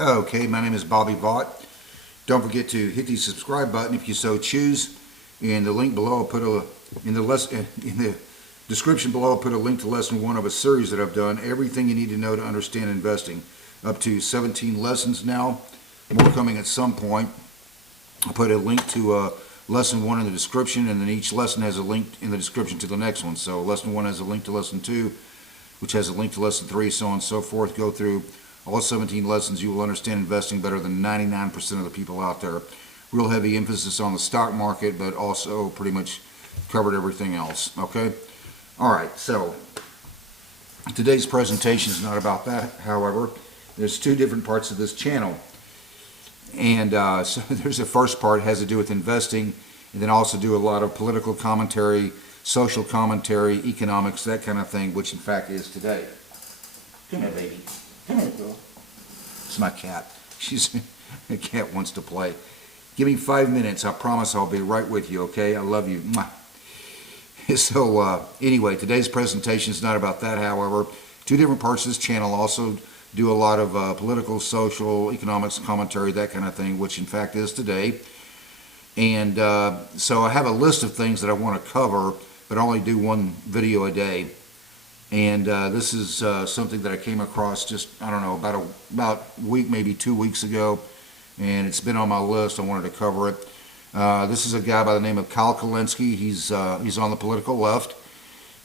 Okay, my name is Bobby Vaught. Don't forget to hit the subscribe button if you so choose. In the link below, I'll put in the description below, I'll put a link to lesson 1 of a series that I've done. Everything you need to know to understand investing. Up to 17 lessons now. More coming at some point. I'll put a link to lesson 1 in the description, and then each lesson has a link in the description to the next one. So lesson 1 has a link to lesson 2, which has a link to lesson 3, so on and so forth. Go through all 17 lessons. You will understand investing better than 99% of the people out there. Real heavy emphasis on the stock market, but also pretty much covered everything else. Okay? All right, so today's presentation is not about that. However, there's 2 different parts of this channel. And so there's the first part, has to do with investing, and then also do a lot of political commentary, social commentary, economics, that kind of thing, which in fact is today. Come here, baby. Come here, girl. It's my cat. The cat wants to play. Give me 5 minutes. I promise I'll be right with you, okay? I love you. Mwah. So anyway, today's presentation is not about that, however. 2 different parts of this channel also do a lot of political, social, economics, commentary, that kind of thing, which in fact is today. And so I have a list of things that I want to cover, but I only do 1 video a day. And this is something that I came across just, I don't know, about a week, maybe 2 weeks ago. And it's been on my list. I wanted to cover it. This is a guy by the name of Kulinski. He's on the political left.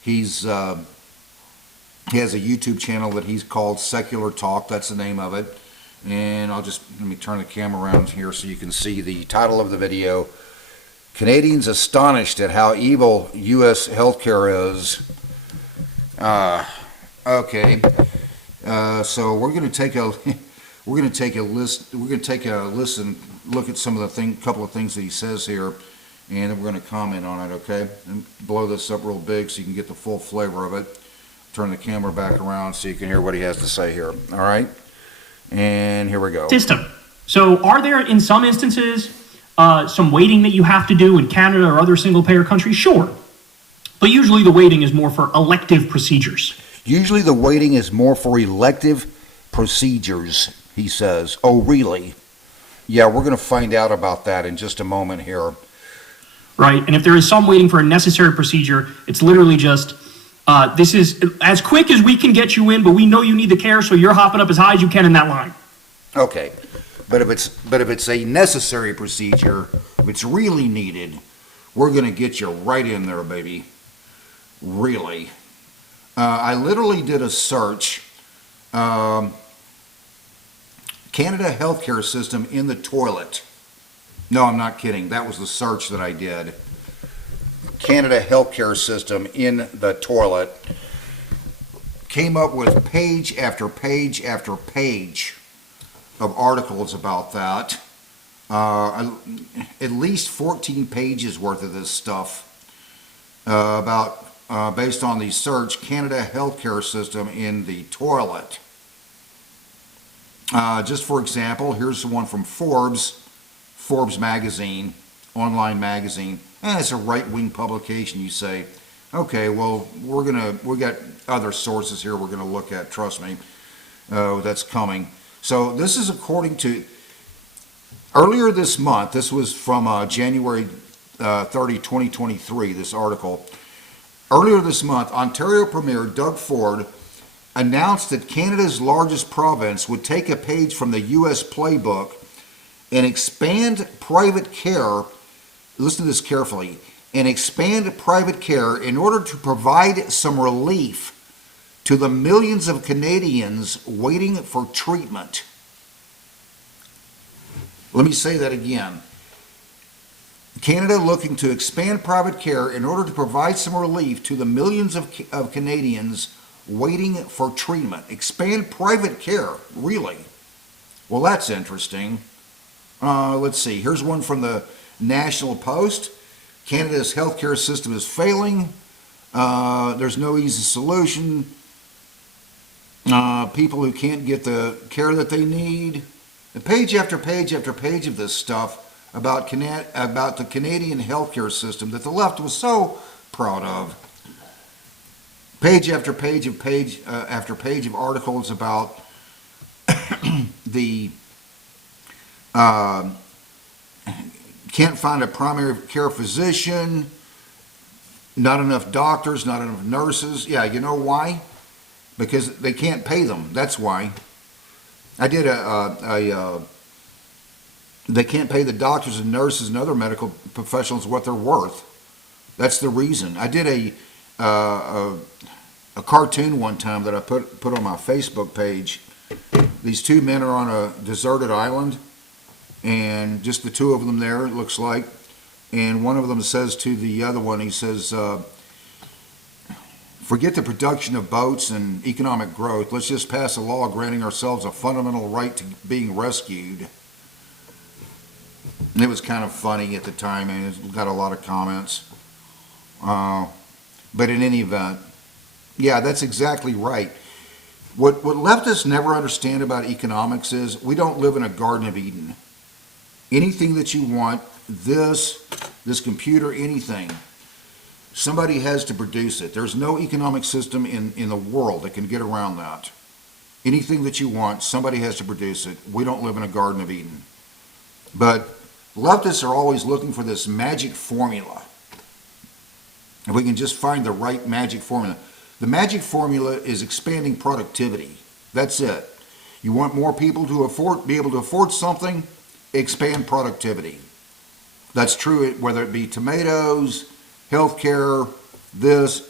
He has a YouTube channel that he's called Secular Talk. That's the name of it. And let me turn the camera around here so you can see the title of the video. Canadians astonished at how evil U.S. healthcare is. Okay. So we're going to take a listen, look at some of the couple of things that he says here, and then we're going to comment on it. Okay, and blow this up real big so you can get the full flavor of it. Turn the camera back around so you can hear what he has to say here. All right, and here we go. System. So, are there in some instances some waiting that you have to do in Canada or other single-payer countries? Sure. But usually the waiting is more for elective procedures. Usually the waiting is more for elective procedures, he says. Oh, really? Yeah, we're going to find out about that in just a moment here. Right, and if there is some waiting for a necessary procedure, it's literally just, this is as quick as we can get you in, but we know you need the care, so you're hopping up as high as you can in that line. Okay, but if it's a necessary procedure, if it's really needed, we're going to get you right in there, baby. Really. I literally did a search. Canada healthcare system in the toilet. No, I'm not kidding. That was the search that I did. Canada healthcare system in the toilet. Came up with page after page after page of articles about that. At least 14 pages worth of this stuff based on the search, Canada healthcare system in the toilet. Just for example, here's the one from Forbes magazine, online magazine. And it's a right-wing publication. You say, okay, well, we got other sources here we're gonna look at. Trust me, that's coming. So this is according to earlier this month. This was from January 30, 2023. This article. Earlier this month, Ontario Premier Doug Ford announced that Canada's largest province would take a page from the U.S. playbook and expand private care, listen to this carefully, and expand private care in order to provide some relief to the millions of Canadians waiting for treatment. Let me say that again. Canada looking to expand private care in order to provide some relief to the millions of Canadians waiting for treatment. Expand private care, really? Well, that's interesting. Let's see. Here's one from the National Post. Canada's healthcare system is failing. There's no easy solution. People who can't get the care that they need. And page after page after page of this stuff about the Canadian healthcare system that the left was so proud of. Page after page of articles about the can't find a primary care physician, not enough doctors, not enough nurses. Yeah, you know why? Because they can't pay them. That's why. I did they can't pay the doctors and nurses and other medical professionals what they're worth. That's the reason. I did a cartoon one time that I put on my Facebook page. These two men are on a deserted island, and just the two of them there, it looks like. And one of them says to the other one, he says, forget the production of boats and economic growth. Let's just pass a law granting ourselves a fundamental right to being rescued. And it was kind of funny at the time, and it got a lot of comments. But in any event, yeah, that's exactly right. What leftists never understand about economics is we don't live in a Garden of Eden. Anything that you want, this computer, anything, somebody has to produce it. There's no economic system in the world that can get around that. Anything that you want, somebody has to produce it. We don't live in a Garden of Eden. But leftists are always looking for this magic formula. If we can just find the right magic formula. The magic formula is expanding productivity. That's it. You want more people to be able to afford something, expand productivity. That's true whether it be tomatoes, healthcare, this,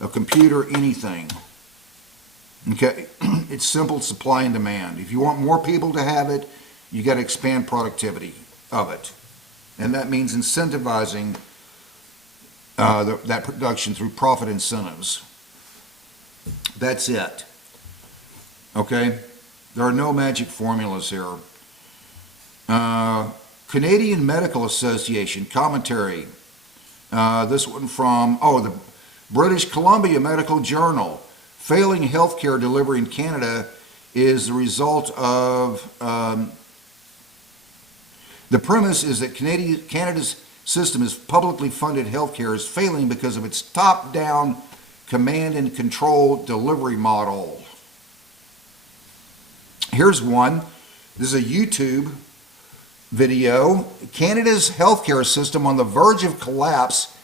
a computer, anything. Okay, it's simple supply and demand. If you want more people to have it, you got to expand productivity of it. And that means incentivizing that production through profit incentives. That's it. Okay? There are no magic formulas here. Canadian Medical Association commentary. This one from, the British Columbia Medical Journal. Failing healthcare delivery in Canada is the result of, the premise is that Canada's system is publicly funded healthcare is failing because of its top-down command and control delivery model. Here's one. This is a YouTube video. Canada's healthcare system on the verge of collapse,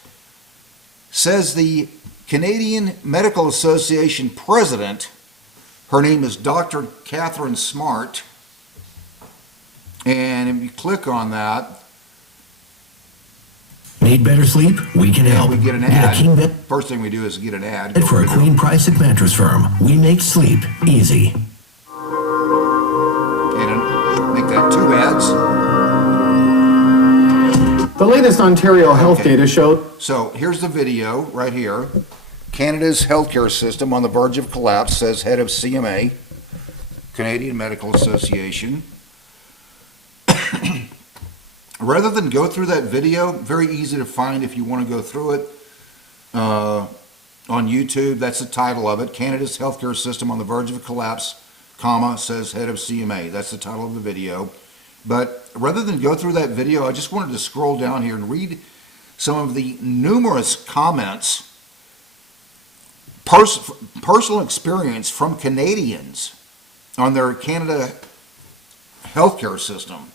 says the Canadian Medical Association president. Her name is Dr. Catherine Smart. And if you click on that, need better sleep? We can help. We get an ad. First thing we do is get an ad. For a Queen Price at Mattress Firm, we make sleep easy. And make that 2 ads. The latest Ontario health data showed. So here's the video right here. Canada's healthcare system on the verge of collapse, says head of CMA, Canadian Medical Association. Rather than go through that video, very easy to find if you want to go through it on YouTube. That's the title of it. Canada's healthcare system on the verge of collapse, comma, says head of CMA. That's the title of the video. But rather than go through that video, I just wanted to scroll down here and read some of the numerous comments, personal experience from Canadians on their Canada healthcare system.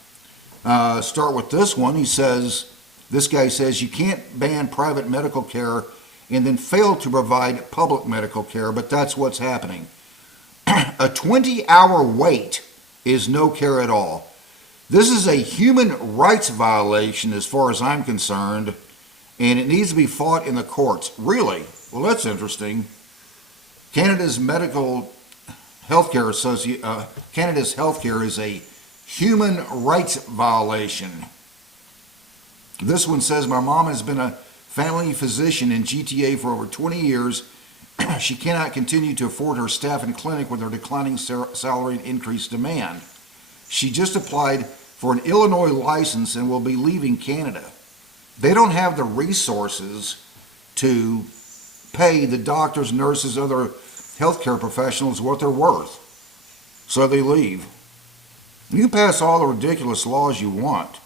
Start with this one. This guy says, you can't ban private medical care and then fail to provide public medical care, but that's what's happening. A 20-hour wait is no care at all. This is a human rights violation as far as I'm concerned, and it needs to be fought in the courts. Really? Well, that's interesting. Canada's healthcare is a human rights violation. This one says, my mom has been a family physician in GTA for over 20 years. She cannot continue to afford her staff and clinic with her declining salary and increased demand. She just applied for an Illinois license and will be leaving Canada. They don't have the resources to pay the doctors, nurses, other healthcare professionals what they're worth. So they leave. You can pass all the ridiculous laws you want,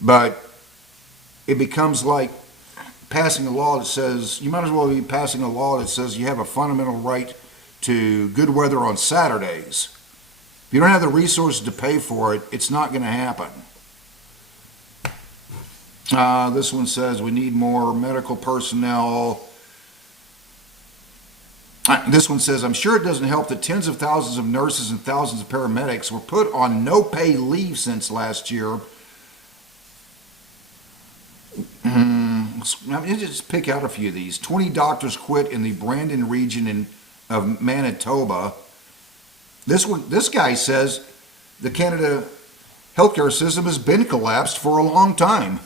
but it becomes like passing a law that says, you might as well be passing a law that says you have a fundamental right to good weather on Saturdays. If you don't have the resources to pay for it, it's not going to happen. This one says we need more medical personnel. This one says, I'm sure it doesn't help that tens of thousands of nurses and thousands of paramedics were put on no-pay leave since last year. Let me just pick out a few of these. 20 doctors quit in the Brandon region of Manitoba. This guy says the Canada healthcare system has been collapsed for a long time.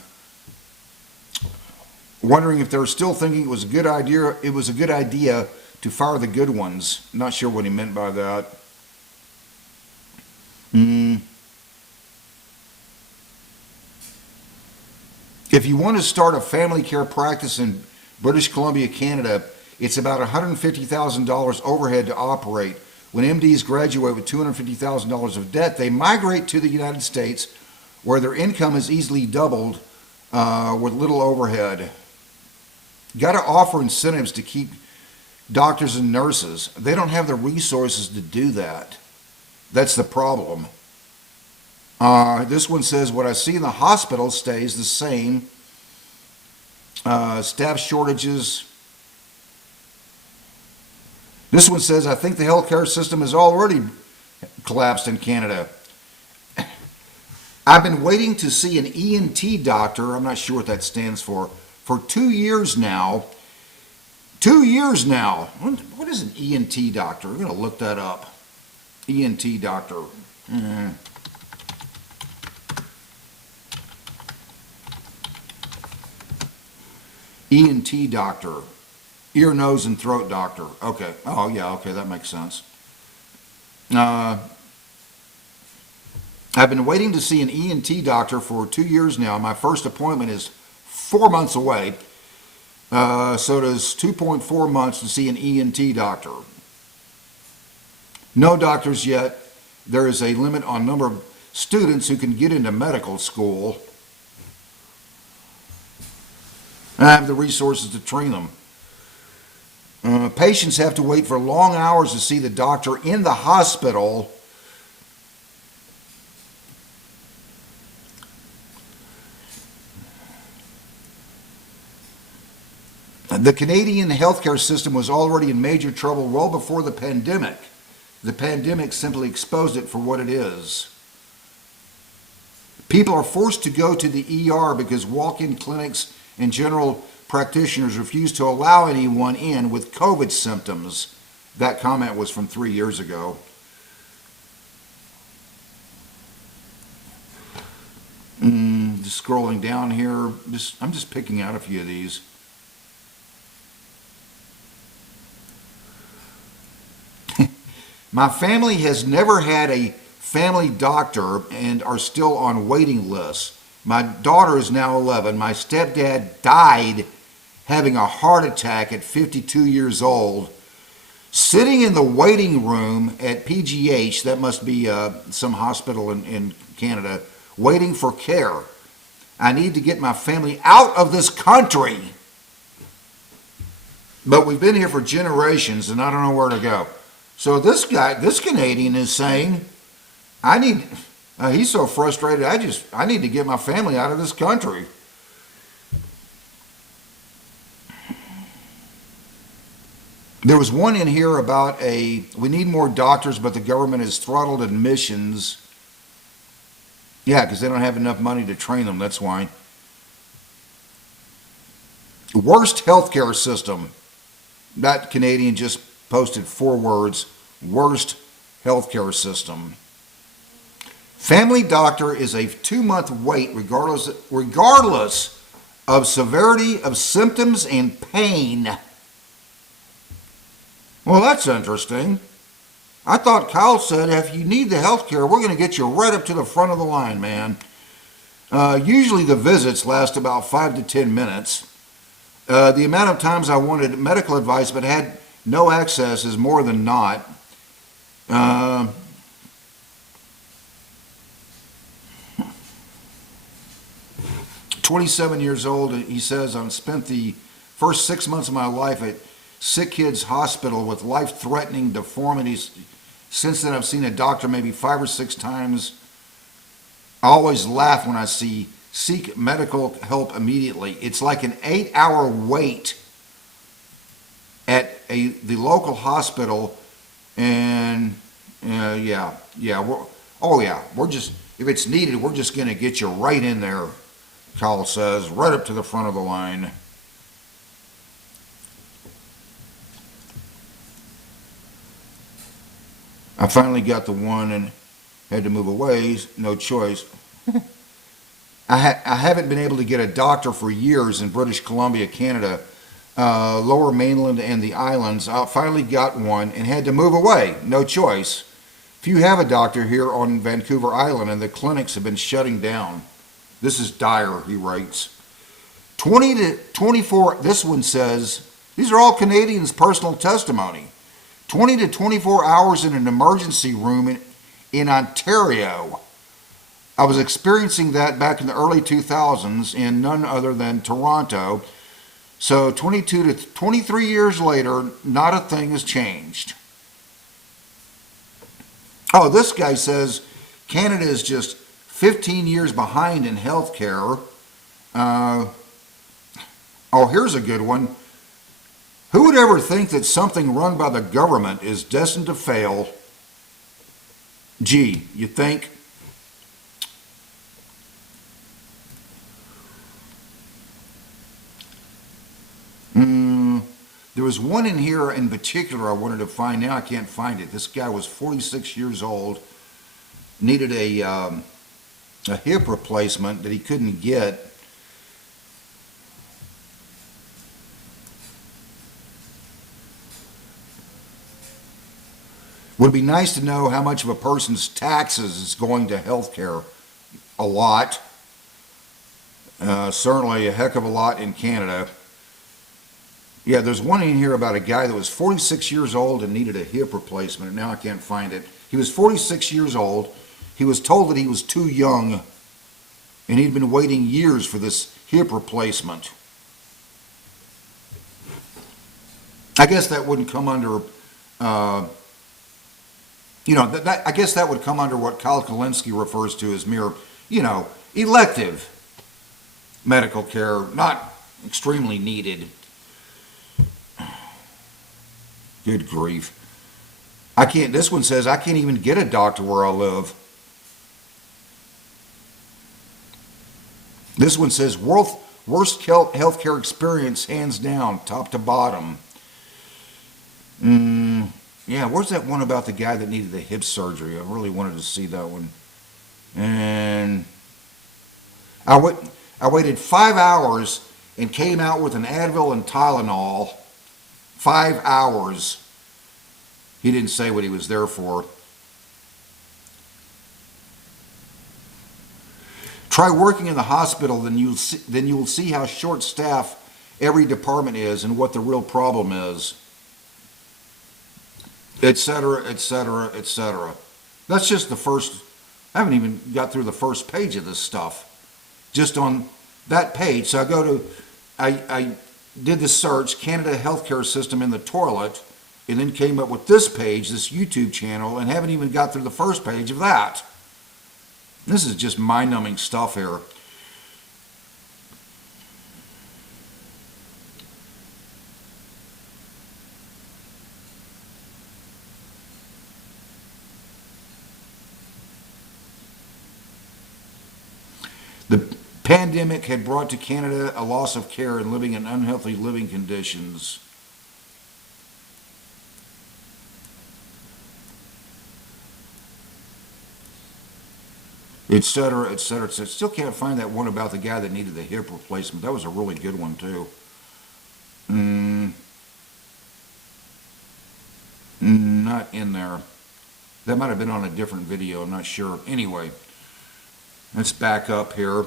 Wondering if they're still thinking it was a good idea. It was a good idea to fire the good ones. Not sure what he meant by that. If you want to start a family care practice in British Columbia, Canada, it's about $150,000 overhead to operate. When MDs graduate with $250,000 of debt, they migrate to the United States where their income is easily doubled with little overhead. Got to offer incentives to keep doctors and nurses. They don't have the resources to do that. That's the problem. This one says, what I see in the hospital stays the same. Staff shortages. This one says, I think the healthcare system has already collapsed in Canada. I've been waiting to see an ENT doctor, I'm not sure what that stands for 2 years now. 2 years now. What is an ENT doctor? We're going to look that up. ENT doctor. ENT doctor. Ear, nose, and throat doctor. Okay. Oh, yeah, okay, that makes sense. I've been waiting to see an ENT doctor for 2 years now. My first appointment is 4 months away. So does 2.4 months to see an ENT doctor. No doctors yet. There is a limit on number of students who can get into medical school. I have the resources to train them. Patients have to wait for long hours to see the doctor in the hospital. The Canadian healthcare system was already in major trouble well before the pandemic. The pandemic simply exposed it for what it is. People are forced to go to the ER because walk-in clinics and general practitioners refuse to allow anyone in with COVID symptoms. That comment was from 3 years ago. Just scrolling down here, I'm just picking out a few of these. My family has never had a family doctor and are still on waiting lists. My daughter is now 11. My stepdad died having a heart attack at 52 years old. Sitting in the waiting room at PGH, that must be some hospital in Canada, waiting for care. I need to get my family out of this country. But we've been here for generations and I don't know where to go. So this Canadian is saying, he's so frustrated, I need to get my family out of this country. There was one in here about we need more doctors, but the government has throttled admissions. Yeah, because they don't have enough money to train them, that's why. Worst healthcare system. That Canadian just posted 4 words, worst healthcare system. Family doctor is a 2-month wait regardless of severity of symptoms and pain. Well, that's interesting. I thought Kyle said if you need the health care, we're going to get you right up to the front of the line, man. Usually the visits last about 5 to 10 minutes. The amount of times I wanted medical advice but had no access is more than not. 27 years old, he says, I spent the first 6 months of my life at Sick Kids Hospital with life-threatening deformities Since then, I've seen a doctor maybe 5 or 6 times. I always laugh when I see seek medical help immediately. It's like an 8-hour wait at the local hospital, and we're just, if it's needed, we're just going to get you right in there, Kyle says, right up to the front of the line. I finally got the one and had to move away, no choice. I haven't been able to get a doctor for years in British Columbia, Canada, Lower Mainland and the islands. I finally got one and had to move away, no choice. If you have a doctor here on Vancouver Island and the clinics have been shutting down, this is dire, he writes. 20 to 24, this one says, these are all Canadians' personal testimony. 20 to 24 hours in an emergency room in Ontario. I was experiencing that back in the early 2000s in none other than Toronto. So 22 to 23 years later, not a thing has changed. Oh, this guy says Canada is just 15 years behind in healthcare. Here's a good one. Who would ever think that something run by the government is destined to fail? Gee, you think? There was one in here in particular I wanted to find. Now I can't find it. This guy was 46 years old, needed a hip replacement that he couldn't get. Would be nice to know how much of a person's taxes is going to health care. A lot. Certainly a heck of a lot in Canada. Yeah, there's one in here about a guy that was 46 years old and needed a hip replacement. Now I can't find it. He was 46 years old. He was told that he was too young, and he'd been waiting years for this hip replacement. I guess that wouldn't come under, I guess that would come under what Kyle Kulinski refers to as mere, elective medical care, not extremely needed. Good grief. This one says, I can't even get a doctor where I live. This one says, worst healthcare experience, hands down, top to bottom. Yeah, where's that one about the guy that needed the hip surgery? I really wanted to see that one. And I waited 5 hours and came out with an Advil and Tylenol. 5 hours. He didn't say what he was there for. Try working in the hospital, then you'll see how short-staffed every department is and what the real problem is. Etc., etc., etc. That's just the first. I haven't even got through the first page of this stuff. Just on that page. So I did the search, Canada healthcare system in the toilet, and then came up with this page, this YouTube channel, and haven't even got through the first page of that. This is just mind-numbing stuff here. The pandemic had brought to Canada a loss of care and living in unhealthy living conditions. Etc., etc., etc. Still can't find that one about the guy that needed the hip replacement. That was a really good one, too. Not in there. That might have been on a different video. I'm not sure. Anyway, let's back up here.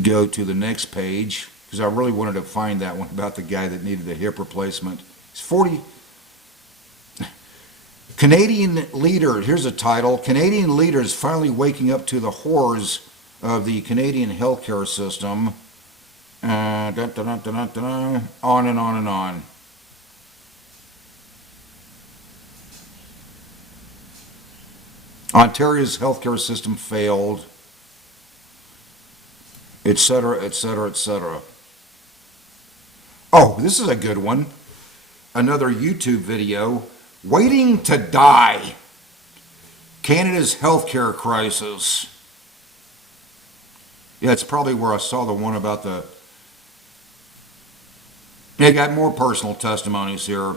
Go to the next page, because I really wanted to find that one about the guy that needed a hip replacement. He's 40. Canadian leader, here's a title, Canadian leaders finally waking up to the horrors of the Canadian healthcare system. On and on and on. Ontario's healthcare system failed, etc., etc., etc. Oh, this is a good one. Another YouTube video. Waiting to die. Canada's healthcare crisis. Yeah, it's probably where I saw the one about the... They got more personal testimonies here.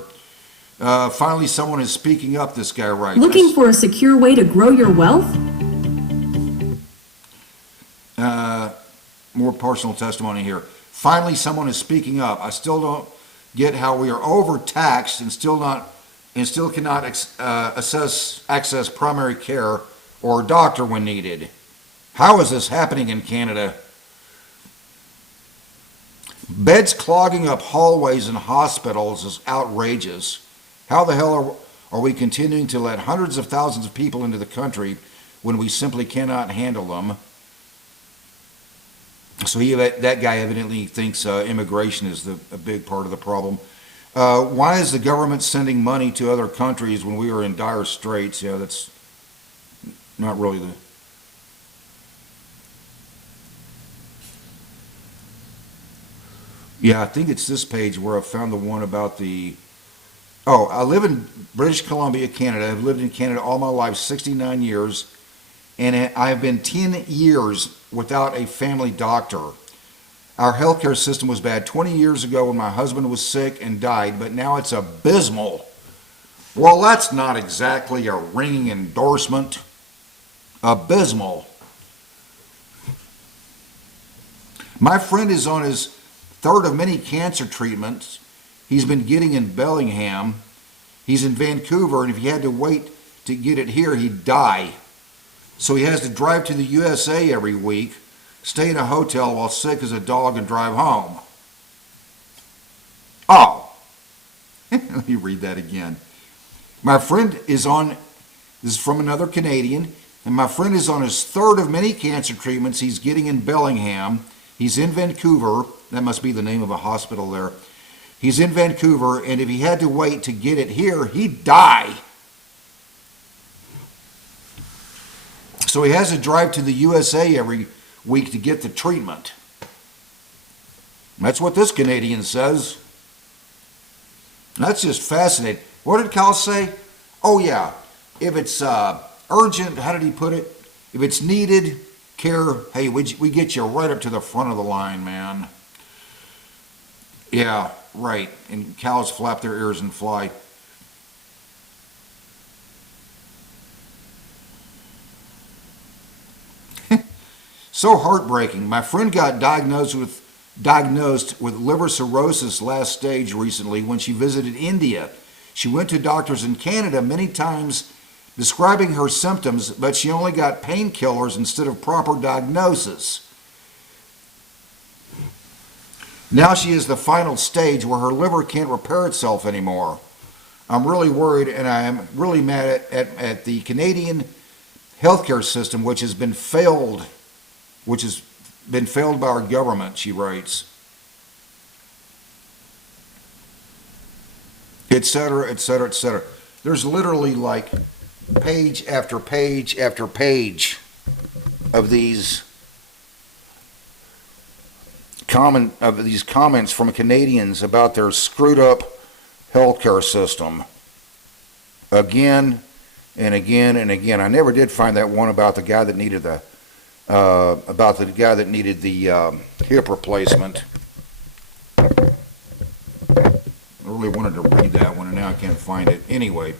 Finally, someone is speaking up, this guy writes. Looking for a secure way to grow your wealth? More personal testimony here. Finally, someone is speaking up. I still don't get how we are overtaxed and still cannot access primary care or a doctor when needed. How is this happening in Canada? Beds clogging up hallways in hospitals is outrageous. How the hell are we continuing to let hundreds of thousands of people into the country when we simply cannot handle them? So that guy evidently thinks immigration is a big part of the problem. Why is the government sending money to other countries when we are in dire straits? Yeah, that's not really the... Yeah, I think it's this page where I found the one about the... Oh, I live in British Columbia, Canada. I've lived in Canada all my life, 69 years. And I have been 10 years without a family doctor. Our healthcare system was bad 20 years ago when my husband was sick and died, but now it's abysmal. Well, that's not exactly a ringing endorsement. Abysmal. My friend is on his third of many cancer treatments he's been getting in Bellingham. He's in Vancouver, and if he had to wait to get it here, he'd die. So he has to drive to the USA every week, stay in a hotel while sick as a dog, and drive home. Oh, let me read that again. My friend is on, this is from another Canadian, and my friend is on his third of many cancer treatments he's getting in Bellingham. He's in Vancouver. That must be the name of a hospital there. He's in Vancouver, and if he had to wait to get it here, he'd die. So he has to drive to the USA every week to get the treatment. That's what this Canadian says. That's just fascinating. What did Cal say? Oh yeah, if it's urgent, how did he put it? If it's needed care, hey, we get you right up to the front of the line, man. Yeah, right. And cows flap their ears and fly. So heartbreaking. My friend got diagnosed with liver cirrhosis last stage recently when she visited India. She went to doctors in Canada many times describing her symptoms, but she only got painkillers instead of proper diagnosis. Now she is the final stage where her liver can't repair itself anymore. I'm really worried, and I am really mad at the Canadian healthcare system, which has been failed by our government, she writes. Etc., etc., etc. There's literally like page after page after page of these comments from Canadians about their screwed up healthcare system. Again and again and again. I never did find that one about the guy that needed the hip replacement. I really wanted to read that one, and now I can't find it. Anyway,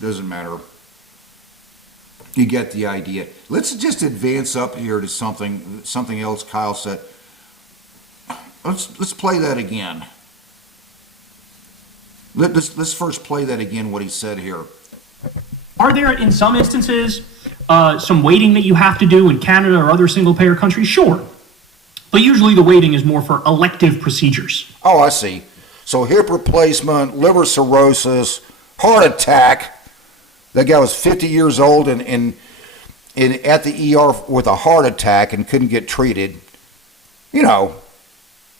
doesn't matter. You get the idea. Let's just advance up here to something else Kyle said. Let's play that again. Let's first play that again, what he said here. Are there, in some instances, some waiting that you have to do in Canada or other single-payer countries? Sure. But usually the waiting is more for elective procedures. Oh, I see. So hip replacement, liver cirrhosis, heart attack. That guy was 50 years old and at the ER with a heart attack and couldn't get treated. You know,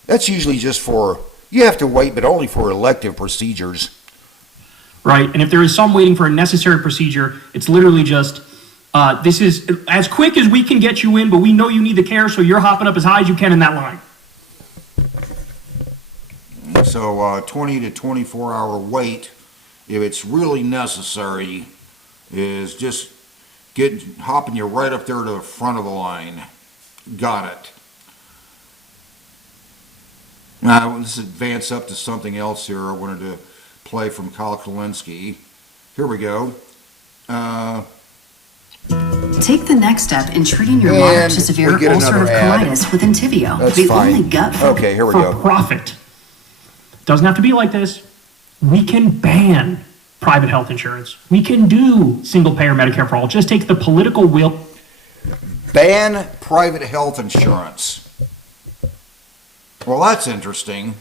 that's usually just for, you have to wait, but only for elective procedures. right? And if there is some waiting for a necessary procedure, it's literally just, this is as quick as we can get you in, but we know you need the care, so you're hopping up as high as you can in that line. So 20 to 24 hour wait, if it's really necessary, is just hopping you right up there to the front of the line. Got it. Now let's advance up to something else here. I wanted to play from Kulinski. Here we go. Take the next step in treating your moderate to severe we get ulcerative another ad. colitis with Entyvio, That's the fine. only gut food. Okay, here we For go. profit. Doesn't have to be like this. We can ban private health insurance. We can do single payer Medicare for all. It just takes the political will. Ban private health insurance. Well, that's interesting.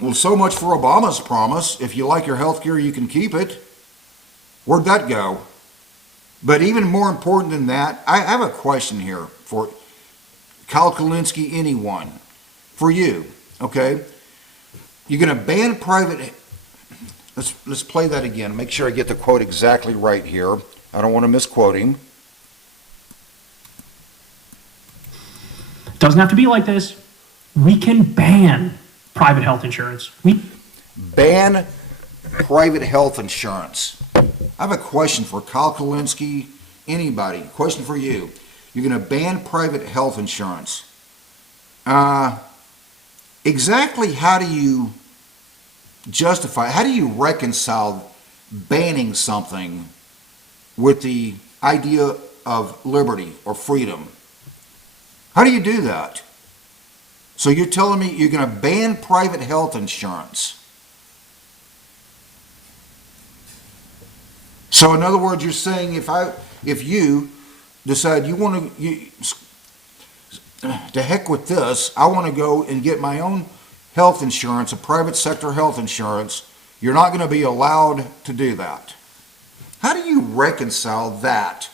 Well, so much for Obama's promise. If you like your health care, you can keep it. Where'd that go? But even more important than that, I have a question here for Kulinski, anyone. For you, okay? You're going to ban private. Let's play that again. Make sure I get the quote exactly right here. I don't want to misquote him. Doesn't have to be like this. We can ban private health insurance. Ban private health insurance. I have a question for Kulinski, anybody. Question for you. You're going to ban private health insurance. Exactly how do you justify, how do you reconcile banning something with the idea of liberty or freedom? How do you do that? So you're telling me you're going to ban private health insurance. So in other words, you're saying if you decide you want to heck with this, I want to go and get my own health insurance, a private sector health insurance, you're not going to be allowed to do that. How do you reconcile that,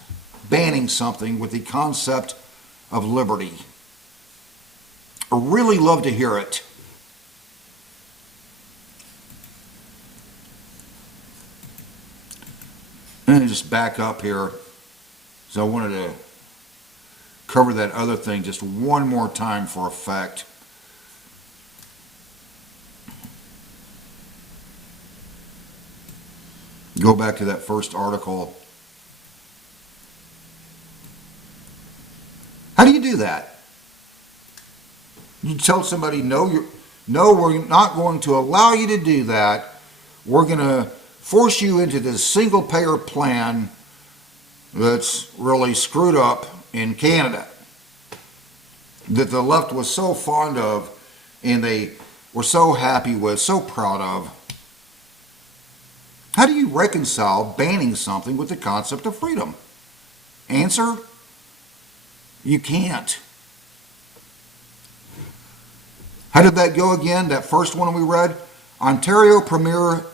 banning something, with the concept of liberty? I really love to hear it. And just back up here. So I wanted to cover that other thing just one more time for effect. Go back to that first article. How do you do that? You tell somebody, no, we're not going to allow you to do that. We're going to force you into this single payer plan that's really screwed up in Canada, that the left was so fond of and they were so happy with, so proud of. How do you reconcile banning something with the concept of freedom? Answer: you can't. How did that go again? That first one we read? Ontario Premier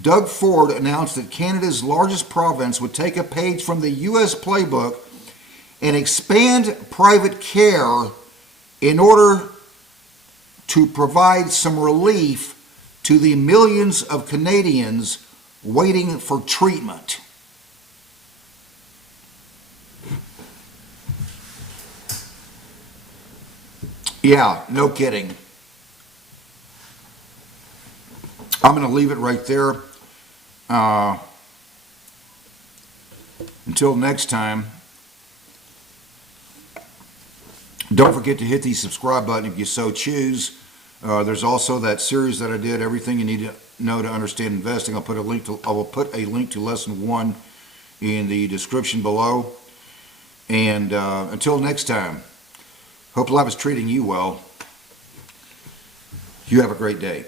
Doug Ford announced that Canada's largest province would take a page from the U.S. playbook and expand private care in order to provide some relief to the millions of Canadians waiting for treatment. Yeah, no kidding. I'm going to leave it right there. Until next time, don't forget to hit the subscribe button if you so choose. There's also that series that I did, Everything You Need to Know to Understand Investing. I will put a link to lesson 1 in the description below. And until next time, hope life is treating you well. You have a great day.